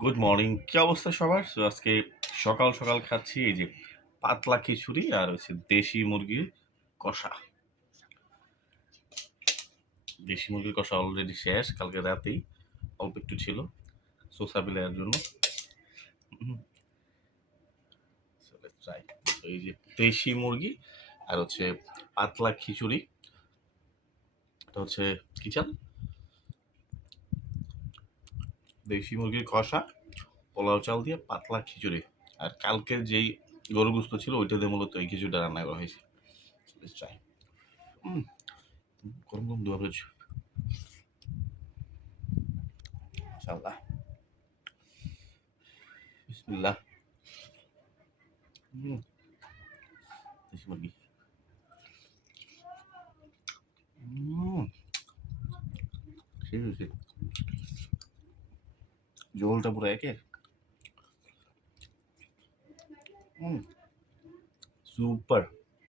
Good morning, কি অবস্থা সবার? তো আজকে সকাল সকাল খাচ্ছি এই যে পাতলা খিচুড়ি আর হচ্ছে দেশি মুরগির কষা। দেশি মুরগির কষা অলরেডি শেষ, কালকে রাতেই অল্প একটু ছিল সোসাবিলার জন্য। ট্রাই। এই যে দেশি মুরগি আর হচ্ছে পাতলা খিচুড়ি। এটা হচ্ছে কি চাল? দেশি মুরগির কষা, পোলাও চাল দিয়ে পাতলা খিচুড়ি। আর কালকের যেই গরু গুস্ত ছিল ওইটা দিয়ে মূলত এই খিচুড়িটা রান্না করা হয়েছে। ট্রাই। গরম গরম দোয়া পেয়েছি ইনশাআল্লাহ। বিসমিল্লাহ। দেশি মুরগি। সেই হয়েছে, ঝোলটা পুরো একে। সুপার।